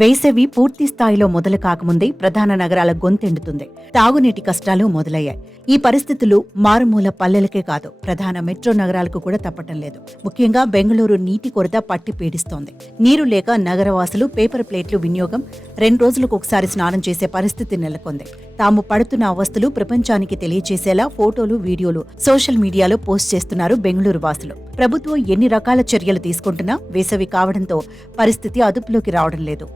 వేసవి పూర్తి స్థాయిలో మొదలు కాకముందే ప్రధాన నగరాల గొంతెండుతుంది. తాగునీటి కష్టాలు మొదలయ్యాయి. ఈ పరిస్థితులు మారుమూల పల్లెలకే కాదు, ప్రధాన మెట్రో నగరాలకు కూడా తప్పటం లేదు. ముఖ్యంగా బెంగళూరు నీటి కొరత పట్టి పీడిస్తోంది. నీరు లేక నగరవాసులు పేపర్ ప్లేట్లు వినియోగం 2 రోజులకు ఒకసారి స్నానం చేసే పరిస్థితి నెలకొంది. తాము పడుతున్న అవస్థలు ప్రపంచానికి తెలియచేసేలా ఫోటోలు, వీడియోలు సోషల్ మీడియాలో పోస్ట్ చేస్తున్నారు బెంగళూరు వాసులు. ప్రభుత్వం ఎన్ని రకాల చర్యలు తీసుకుంటున్నా వేసవి కావడంతో పరిస్థితి అదుపులోకి రావడం లేదు.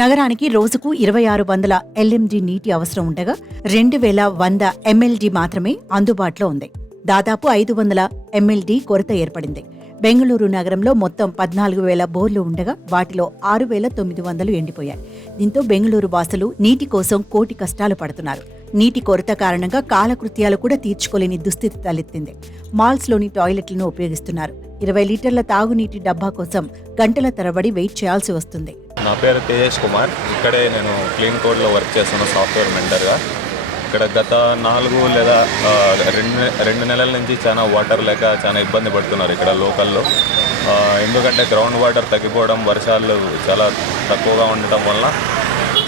నగరానికి రోజుకు 2600 LMD నీటి అవసరం ఉండగా 2100 MLD మాత్రమే అందుబాటులో ఉంది. దాదాపు 500 MLD కొరత ఏర్పడింది. బెంగళూరు నగరంలో మొత్తం 14,000 బోర్లు ఉండగా వాటిలో 6,900 ఎండిపోయాయి. దీంతో బెంగళూరు వాసులు నీటి కోసం కోటి కష్టాలు పడుతున్నారు. నీటి కొరత కారణంగా కాలకృత్యాలు కూడా తీర్చుకోలేని దుస్థితి తలెత్తింది. మాల్స్లోని టాయిలెట్లను ఉపయోగిస్తున్నారు. 20 లీటర్ల తాగునీటి డబ్బా కోసం గంటల తరబడి వెయిట్ చేయాల్సి వస్తుంది. నా పేరు తేజేష్ కుమార్. ఇక్కడే నేను క్లీన్ కోడ్లో వర్క్ చేస్తున్న సాఫ్ట్వేర్ మెంటర్గా. ఇక్కడ గత 4 లేదా 2 నెలల నుంచి చాలా వాటర్ లేక చాలా ఇబ్బంది పడుతున్నారు ఇక్కడ లోకల్లో. ఎందుకంటే గ్రౌండ్ వాటర్ తగ్గిపోవడం, వర్షాలు చాలా తక్కువగా ఉండటం వల్ల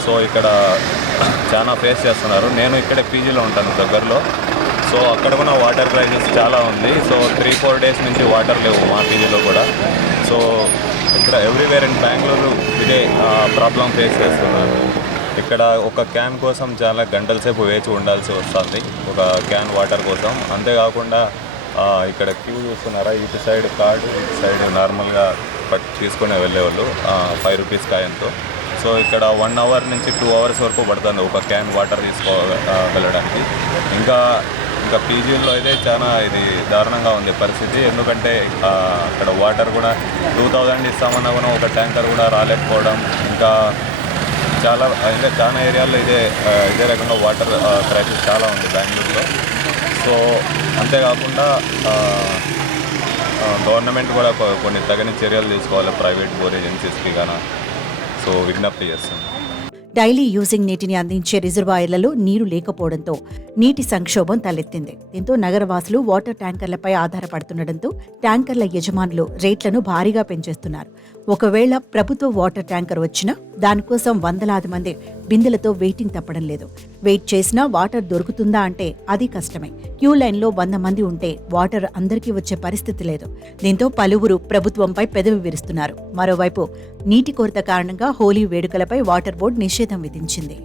సో ఇక్కడ చాలా ఫేస్ చేస్తున్నారు. నేను ఇక్కడే పీజీలో ఉంటాను దగ్గరలో. సో అక్కడ కూడా వాటర్ క్రైసిస్ చాలా ఉంది. సో 3-4 డేస్ నుంచి వాటర్ లేవు మా పీజీలో కూడా. సో ఇక్కడ ఎవ్రీవేర్ ఇన్ బెంగళూరు ఇదే ప్రాబ్లం ఫేస్ చేస్తున్నారు. ఇక్కడ ఒక క్యాన్ కోసం చాలా గంటల సేపు వేచి ఉండాల్సి వస్తుంది, ఒక క్యాన్ వాటర్ కోసం. అంతేకాకుండా ఇక్కడ క్యూ చూస్తున్నారా, ఇటు సైడ్ కార్డు, ఇటు సైడ్ నార్మల్గా తీసుకునే వెళ్ళేవాళ్ళు 5 రూపీస్ కాయంతో. సో ఇక్కడ 1 అవర్ నుంచి 2 అవర్స్ వరకు పడుతుంది ఒక క్యాన్ వాటర్ వెళ్ళడానికి. ఇంకా పీజీల్లో అయితే చాలా ఇది దారుణంగా ఉంది పరిస్థితి. ఎందుకంటే అక్కడ వాటర్ కూడా 2000 ఇస్తామన్నా కూడా ఒక ట్యాంకర్ కూడా రాలేకపోవడం. ఇంకా చాలా ఏరియాల్లో ఇదే రకంగా వాటర్ క్రైసిస్ చాలా ఉంది బెంగళూరులో. సో అంతేకాకుండా గవర్నమెంట్ కూడా కొన్ని తగిన చర్యలు తీసుకోవాలి ప్రైవేట్ బోర్ ఏజెన్సీస్కి కానీ. సో విజ్ఞప్తి చేస్తాను. డైలీ యూజింగ్ నీటిని అందించే రిజర్వాయర్లలో నీరు లేకపోవడంతో నీటి సంక్షోభం తలెత్తింది. దీంతో నగరవాసులు వాటర్ ట్యాంకర్లపై ఆధారపడుతుండటంతో ట్యాంకర్ల యజమానులు రేట్లను భారీగా పెంచేస్తున్నారు. ఒకవేళ ప్రభుత్వ వాటర్ ట్యాంకర్ వచ్చినా దానికోసం వందలాది మంది బిందెలతో వెయిటింగ్ తప్పడం లేదు. వెయిట్ చేసినా వాటర్ దొరుకుతుందా అంటే అది కష్టమే. క్యూ లైన్లో 100 మంది ఉంటే వాటర్ అందరికీ వచ్చే పరిస్థితి లేదు. దీంతో పలువురు ప్రభుత్వంపై పెదవి విరుస్తున్నారు. మరోవైపు నీటి కొరత కారణంగా హోలీ వేడుకలపై వాటర్ బోర్డు నిషేధం విధించింది.